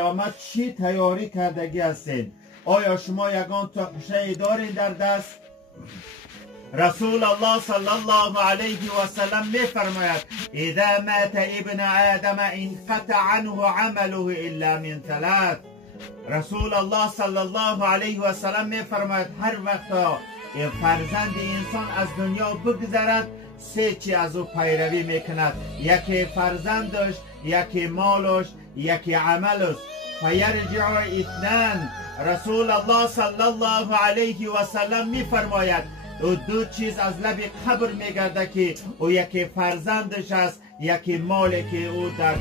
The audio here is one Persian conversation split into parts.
قیامت چی تیاری کردگی هستین؟ آیا شما یگان تحشه دارین در دست؟ رسول الله صلی الله علیه و سلم می فرماید اذا مات ابن آدم انقطع عنه عمله الا من ثلاث. رسول الله صلی الله علیه و سلم می فرماید هر وقت فرزند انسان از دنیا بگذرد سه چیز از او پیروی میکند، یکی فرزندش، یکی مالش، یکی عملش. فیرجع اثنان. رسول الله صلی الله علیه و سلم می فرماید دو چیز از لب قبر میگرده که او یکی فرزندش است، یکی مالی که او در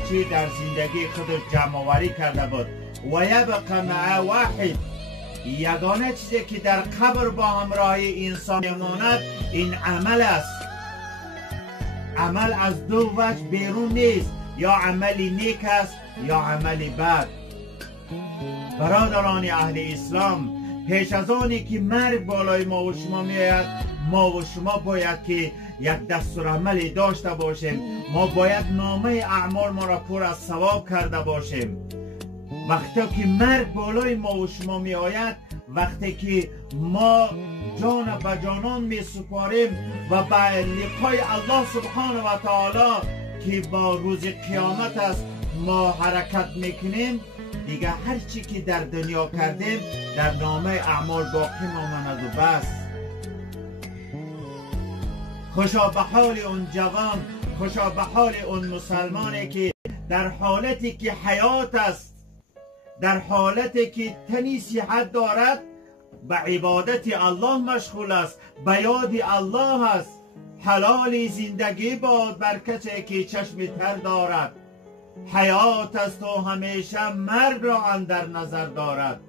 زندگی خودش جمع آوری کرده بود. و یبقى مع واحد. یگانه چیزی که در قبر با همراه انسان میماند این عمل است. عمل از دو وجه بیرون نیست، یا عملی نیک است یا عملی بد. برادران اهل اسلام، پیش از آنی که مرگ بالای ما و شما میآید، ما و شما باید که یک دستورالعملی داشته باشیم. ما باید نامه اعمال ما را پر از ثواب کرده باشیم. وقتی که مرگ بالای ما و شما می آید، وقتی که ما جان به جانان می سپاریم و به لقای الله سبحانه و تعالی که با روز قیامت است ما حرکت میکنیم، دیگه هر چی که در دنیا کردیم در نامه اعمال باقی ماند و بس. خوشا به حال اون جوان، خوشا به حال اون مسلمانی که در حالتی که حیات است، در حالتی که تنی صحت دارد، به عبادت الله مشغول است، به یاد الله است. حلال زندگی باد بر کسی که چشم تر دارد، حیات است و همیشه مرگ را اندر نظر دارد.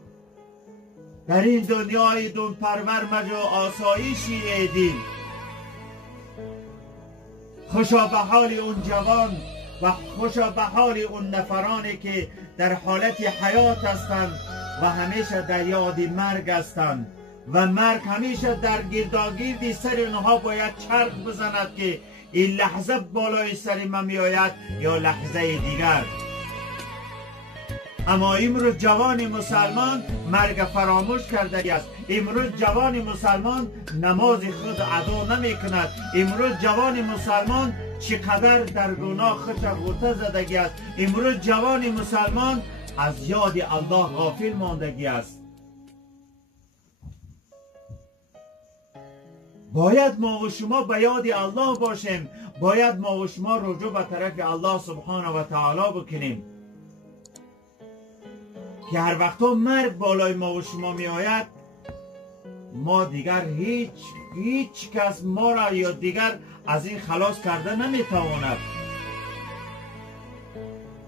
در این دنیای دون پرور مجو آسایشی ایدین. خوشا به حال اون جوان و خوشا به حال اون نفرانی که در حالت حیات هستند و همیشه در یاد مرگ هستند و مرگ همیشه در گرداگیردی سر اونها باید چرخ بزند که این لحظه بالای سر ما می آید یا لحظه دیگر. اما امروز جوان مسلمان مرگ فراموش کرده است. امروز جوان مسلمان نماز خود ادا نمی کند. امروز جوان مسلمان چقدر در گناه خود غوطه زدگی است. امروز جوان مسلمان از یاد الله غافل ماندگی است. باید ما و شما به یاد الله باشیم. باید ما و شما رجوع به طرف الله سبحانه و تعالی بکنیم که هر وقتا مرگ بالای ما و شما می آید، ما دیگر هیچ کس ما را یا دیگر از این خلاص کرده نمی تواند.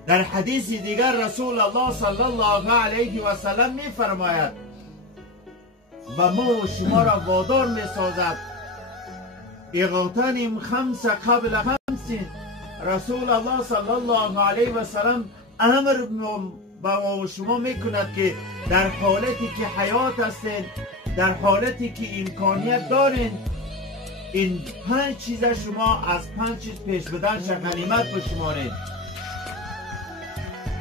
در حدیث دیگر رسول الله صلی الله علیه و سلم می فرماید و ما و شما را وادار می سازد اغتنم خمس قبل خمس. رسول الله صلی الله علیه و سلم امر با ما و شما می کند که در حالتی که حیات هستید، در حالتی که امکانیت دارین، این 5 چیز شما از 5 چیز پیش بدنش غنیمت بشمارید.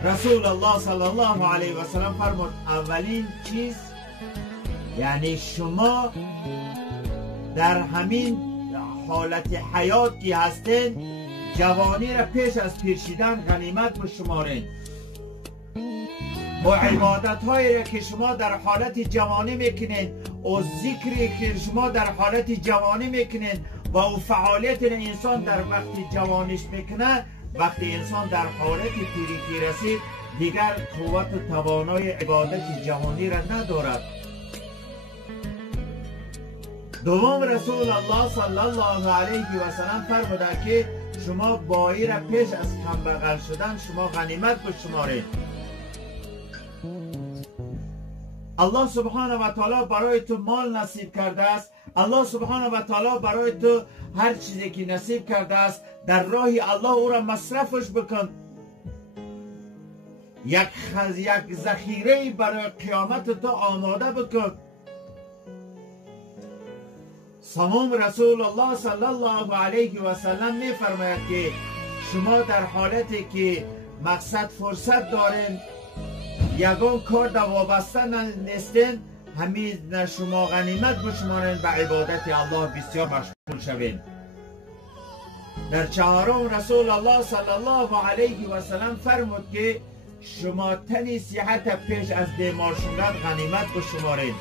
رسول الله صلی الله علیه و سلم فرمود اولین چیز، یعنی شما در همین حالت حیات که هستین جوانی را پیش از پیرشیدن غنیمت بشمارید. با عبادت هایی که شما در حالت جوانی میکنین و ذکری که شما در حالت جوانی میکنین و فعالیت انسان در وقت جوانیش میکنه، وقتی انسان در حالت پیری رسید دیگر قوت و توانای عبادت جوانی را ندارد. دوم رسول الله صلی الله علیه و سلم فرموده که شما بایی را پیش از کمبغل شدن شما غنیمت بشمارید. الله سبحانه و تعالی برای تو مال نصیب کرده است. الله سبحانه و تعالی برای تو هر چیزی که نصیب کرده است در راه الله او را مصرفش بکن. یک ذخیره برای قیامت تو آماده بکن. سوم رسول الله صلی الله علیه و سلم می فرماید که شما در حالتی که مقصد فرصت دارین یگان کار در وابسته نیستین، همین شما غنیمت بشمارین به عبادت الله بسیار مشغول شوین. در چهارم رسول الله صلی الله علیه و سلم فرمود که شما تنی صحت پیش از بیمار شدن غنیمت بشمارین.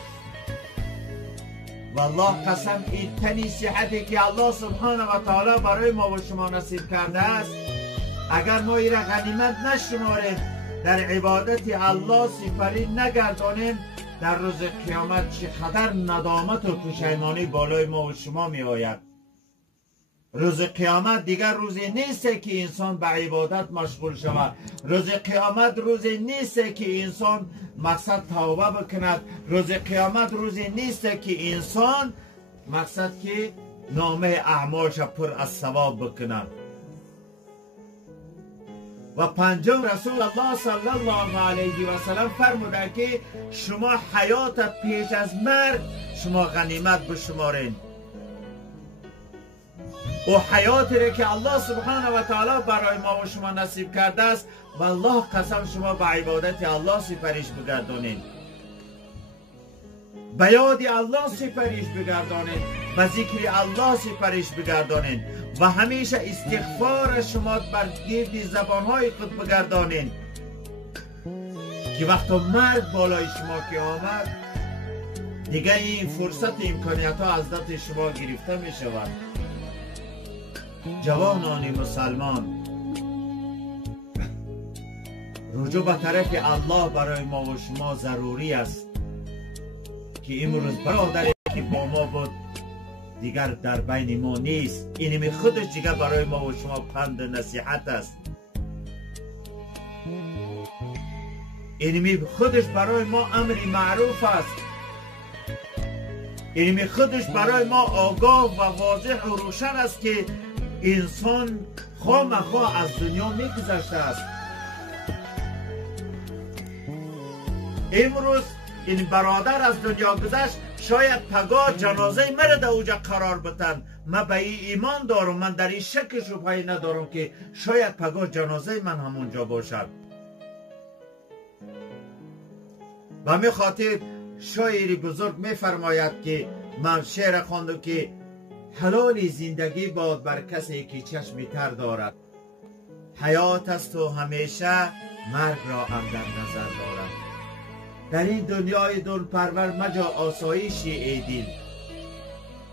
والله قسم این تنی صحتی که الله سبحانه و تعالی برای ما و شما نصیب کرده است، اگر ما این را غنیمت نشماریم، در عبادت الله سپری نگردانیم، در روز قیامت چقدر ندامت و پشیمانی بالای ما و شما می آید. روز قیامت دیگر روزی نیست که انسان به عبادت مشغول شود. روز قیامت روزی نیست که انسان مقصد توبه بکند. روز قیامت روزی نیست که انسان مقصد که نامه اعمالش پر از ثواب بکند. و پنجم رسول الله صلی الله علیه و سلم فرموده که شما حیات پیش از مرگ شما غنیمت بشمارین. و حیاتی را که الله سبحانه و تعالی برای ما و شما نصیب کرده است، والله قسم شما به عبادت الله سپریش بگردانید، به یاد الله سپریش بگردانید، به ذکر الله سپریش بگردانید و همیشه استغفار شما بر گرد زبانهای خود بگردانید که وقت مرگ بالای شما که آمد دیگه این فرصت امکانیت ها از دست شما گرفته می شود. جوانان مسلمان، رجوع به طرف الله برای ما و شما ضروری است که امروز برادری که با ما بود دیگر در بین ما نیست. اینمی خودش دیگر برای ما و شما پند نصیحت است. اینمی خودش برای ما امر معروف است. اینمی خودش برای ما آگاه و واضح و روشن است که انسان خواه از دنیا میگذشته است. امروز این برادر از دنیا گذشت، شاید پگاه جنازه مرا در اوجا قرار بتن. من به این ایمان دارم، من در این شک شبهه‌ای ندارم که شاید پگاه جنازه من همونجا باشد. و می خاطر شاعری بزرگ می فرماید که من شعر خواندم که حلال زندگی باد بر کسی که چشمی تر دارد، حیات است و همیشه مرگ را هم در نظر دارد. در این دنیای دل پرور مجا آسایشی ای دل.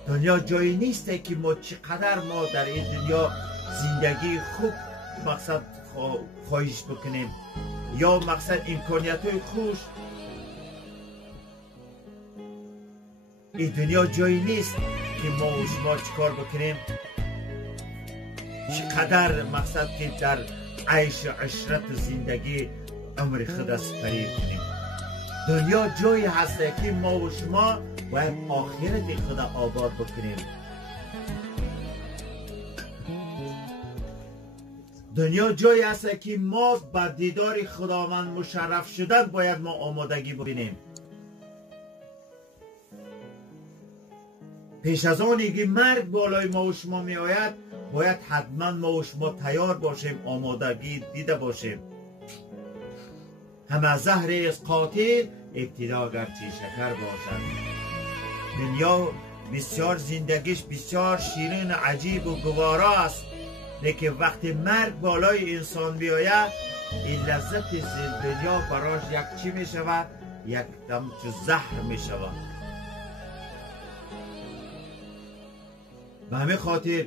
دنیا جایی نیست که ما چقدر ما در این دنیا زندگی خوب مقصد خواهش بکنیم یا مقصد امکانیت های خوش. این دنیا جایی نیست که ما و شما چیکار بکنیم، چقدر مقصد که در عیش و عشرت زندگی عمر خود سپری کنیم. دنیا جایی هست که ما و شما باید آخرت خود آباد بکنیم. دنیا جایی هست که ما به دیدار خداوند مشرف شدن باید ما آمادگی بکنیم. پیش از آنی که مرگ بالای ما و شما می آید باید حتما ما و شما تیار باشیم، آمادگی دیده باشیم. همه زهر از قاتل ابتدا گرچه شکر باشد. دنیا بسیار زندگیش بسیار شیرین عجیب و گوارا است، لیکن وقتی مرگ بالای انسان بیاید این لذت دنیا براش یک چی می شود؟ یک دم چو زهر می شود. به همین خاطر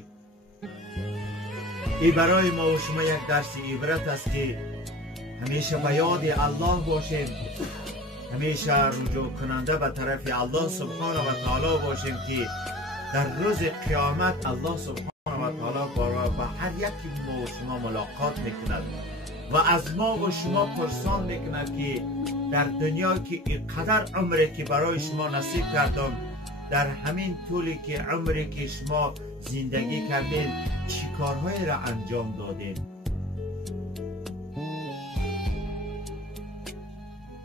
این برای ما و شما یک درس عبرت است که همیشه به یاد الله باشیم، همیشه رجوع کننده به طرف الله سبحانه و تعالی باشیم که در روز قیامت الله سبحانه و تعالی با هر یکی ما و شما ملاقات میکند و از ما و شما پرسان میکند که در دنیا که اینقدر عمری که برای شما نصیب کردم، در همین طولی که عمری که شما زندگی کردین چی کارهایی را انجام دادین؟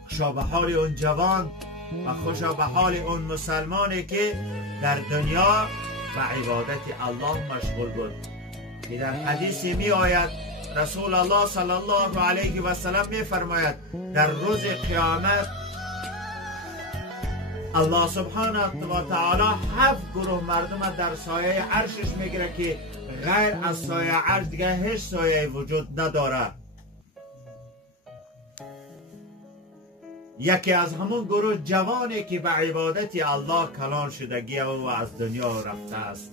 خوشا به حال اون جوان و خوشا به حال اون مسلمانی که در دنیا به عبادت الله مشغول بود. که در حدیثی می آید رسول الله صلی الله علیه و سلم می فرماید در روز قیامت الله سبحانه و تعالی 7 گروه مردم در سایه عرشش میگیره که غیر از سایه عرش دیگه هیچ سایه وجود نداره. یکی از همون گروه جوانی که به عبادت الله کلان شدگی و از دنیا رفته است.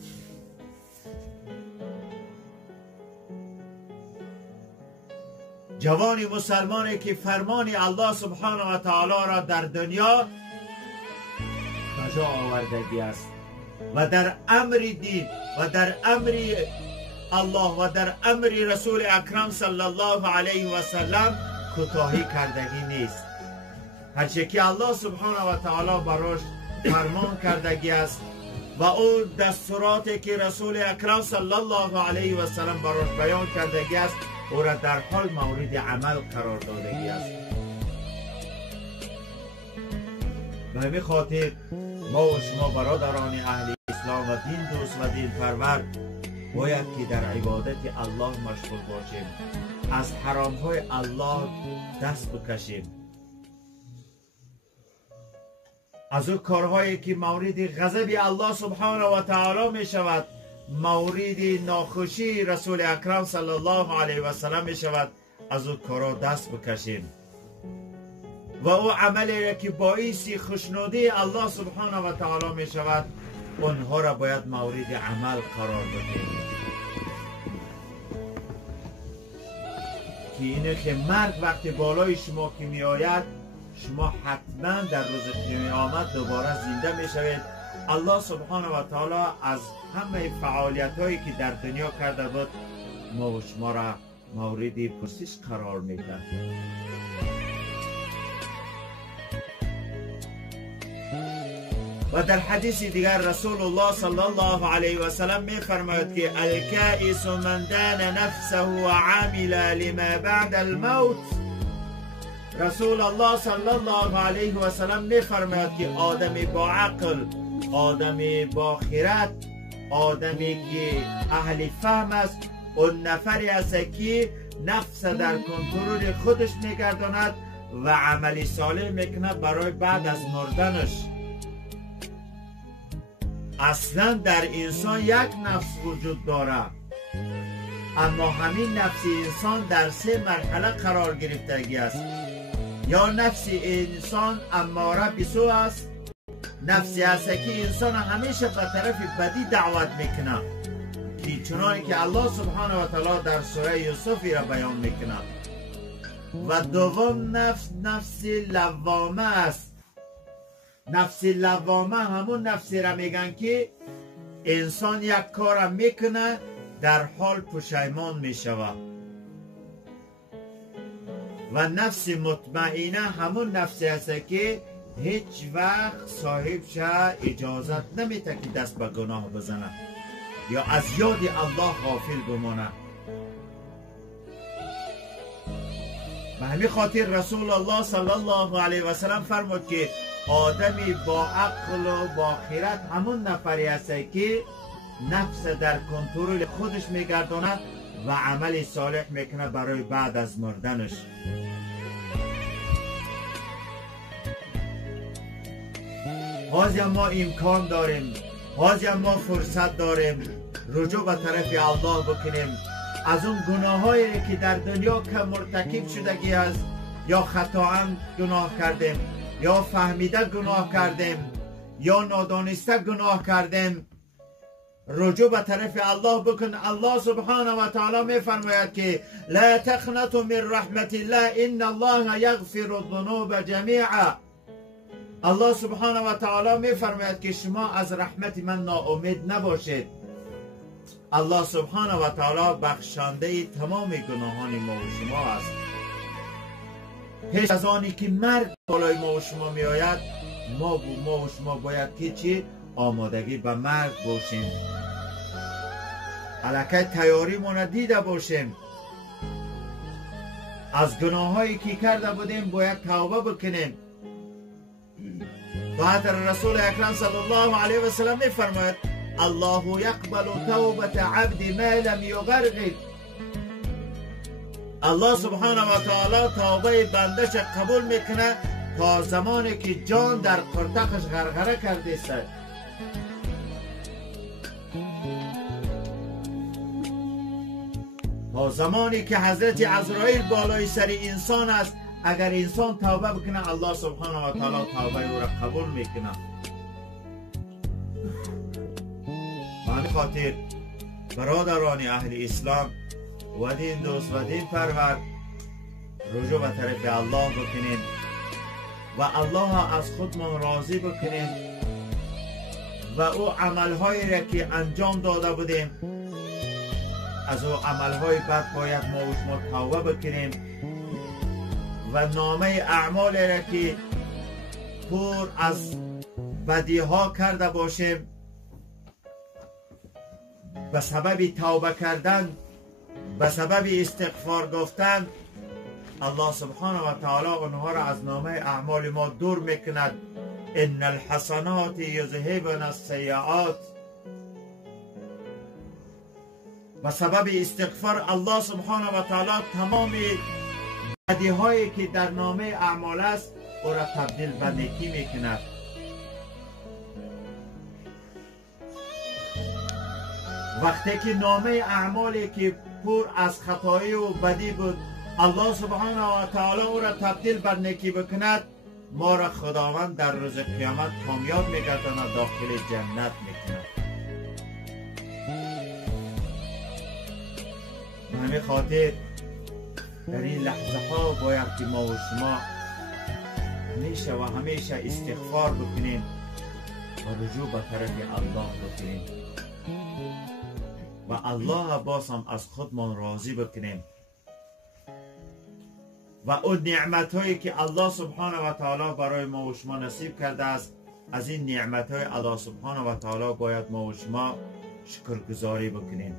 جوانی مسلمانی که فرمان الله سبحانه و تعالی را در دنیا بجا آوردگی است و در امر دین و در امر الله و در امر رسول اکرم صلی الله علیه و سلم کوتاهی کردگی نیست. هرچه که الله سبحانه و تعالی براش فرمان کردگی است و او دستوراتی که رسول اکرم صلی الله علیه و سلم براش بیان کردگی است او را در حال مورد عمل قرار دادگی است. به همین خاطر ما و شما برادران اهل اسلام و دین دوست و دین پرور باید که در عبادت الله مشغول باشیم، از حرام های الله دست بکشیم، از او کارهایی که مورد غضب الله سبحانه و تعالی می شود، مورد ناخوشی رسول اکرم صلی الله علیه و سلم می شود، از او کارها دست بکشیم و او عملی که باعث خوشنودی الله سبحانه و تعالی می شود اونها را باید مورد عمل قرار بدیم. که اینه که مرگ وقتی بالای شما که می آید شما حتما در روز قیامت دوباره زنده می شوید. الله سبحانه و تعالی از همه فعالیت هایی که در دنیا کرده بود ما و شما را مورد پرسش قرار می دهد. و در حدیث دیگر رسول الله صلی الله علیه و سلم می فرماید که الکائس من دان نفسه و عامل لما بعد الموت. رسول الله صلی الله علیه و سلم می فرماید که آدمی با عقل، آدمی با خیرت، آدمی که اهل فهم است اون نفری است که نفس در کنترل خودش میگرداند و عمل صالح میکند برای بعد از مردنش. اصلا در انسان یک نفس وجود دارد، اما همین نفس انسان در 3 مرحله قرار گرفتگی است. یا نفس انسان اماره بسو است، نفسی است که انسان همیشه به طرف بدی دعوت میکنه که چنانکه که الله سبحانه و تعالی در سوره یوسف را بیان میکنه. و دوم نفس لوامه است. نفس لوامه همون نفسی را میگن که انسان یک کار میکنه در حال پشیمان میشود. و نفس مطمئنه همون نفسی است که هیچ وقت صاحبش اجازت نمیده که دست به گناه بزنه یا از یاد الله غافل بمانه. به همین خاطر رسول الله صلی الله علیه و سلم فرمود که آدمی با عقل و با خیرت همون نفری است که نفس در کنترل خودش میگرداند و عمل صالح میکنه برای بعد از مردنش. حاضی ما امکان داریم، حاضی ما فرصت داریم رجوع به طرف الله بکنیم، از اون گناه هایی که در دنیا که مرتکب شدگی است، یا خطااً گناه کردیم یا فهمیده گناه کردیم یا نادانسته گناه کردیم، رجوع به طرف الله بکن. الله سبحانه و تعالی می فرماید که لا تقنطوا من رحمت الله ان الله یغفر الذنوب جمیعا. الله سبحانه و تعالی می فرماید که شما از رحمت من ناامید نباشید. الله سبحانه و تعالی بخشنده تمام گناهان ما و شما است. پیش از آنی که مرگ بالای ما و شما می آید ما و شما باید که چی؟ آمادگی به مرگ باشیم، الکی تیاری مون دیده باشیم. از گناه هایی که کرده بودیم باید توبه بکنیم. بعد رسول اکرم صلی الله علیه و سلم می فرماید الله یقبل توبت عبد ما لم یغرغر. الله سبحانه و تعالی توبه بنده چه قبول میکنه تا زمانی که جان در قرتقش غرغره کرده است. تا زمانی که حضرت عزرائیل بالای سر انسان است، اگر انسان توبه بکنه الله سبحانه و تعالی توبه او را قبول میکنه. به همین خاطر برادران اهل اسلام و دین دوست و دین پرور رجوع به طرف الله بکنیم و الله از خودمان راضی بکنیم و او عملهایی را که انجام داده بودیم از او عملهای بد باید ما و شما توبه بکنیم و نامه اعمال را که پر از بدی ها کرده باشیم به سبب توبه کردن، به سبب استغفار گفتن، الله سبحانه و تعالی اونها را از نامه اعمال ما دور میکند. ان الحسنات یذهبن السیئات. به سبب استغفار الله سبحانه و تعالی تمام بدی هایی که در نامه اعمال است او را تبدیل به نیکی میکند. وقتی که نامه اعمالی که پر از خطایی و بدی بود الله سبحانه و تعالی او را تبدیل بر نیکی بکند، ما را خداوند در روز قیامت کامیاب میگرداند، داخل جنت میکند. به همین خاطر در این لحظه ها باید که ما و شما همیشه و همیشه استغفار بکنیم و رجوع به طرف الله بکنیم و الله باز هم از خودمان راضی بکنیم و اون نعمت هایی که الله سبحانه و تعالی برای ما و شما نصیب کرده است، از این نعمت های الله سبحانه و تعالی باید ما و شما شکرگزاری بکنیم.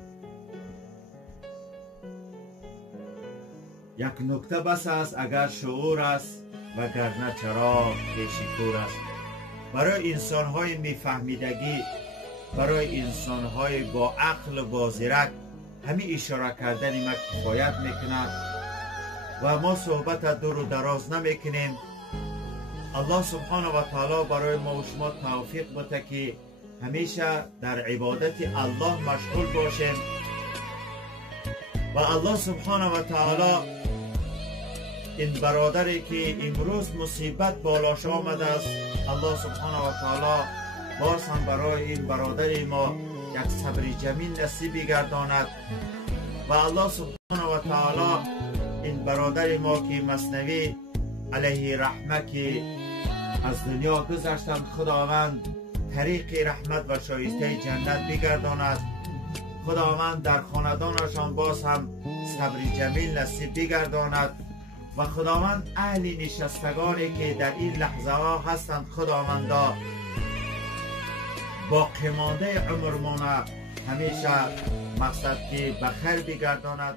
یک نکته بس است اگر شعور است و گرنه چرا شکور است. برای انسان های میفهمیدگی، برای انسان های با عقل و با زیرک همین اشاره کردن ما کفایت میکند و ما صحبت دور و دراز نمیکنیم. الله سبحانه و تعالی برای ما و شما توفیق بده که همیشه در عبادت الله مشغول باشیم و الله سبحانه و تعالی این برادری که امروز مصیبت بالاش آمده است، الله سبحانه و تعالی باز هم برای این برادر ما یک صبر جمیل نصیب گرداند و الله سبحانه و تعالی این برادر ما که مثنوی علیه رحمه که از دنیا گذشتند خداوند طریق رحمت و شایسته جنت بگرداند. خداوند در خاندانشان باز هم صبر جمیل نصیب بگرداند و خداوند اهل نشستگانی که در این لحظه ها هستند خداوندا باقی مانده عمرمانه همیشه مقصد که بخیر بگرداند.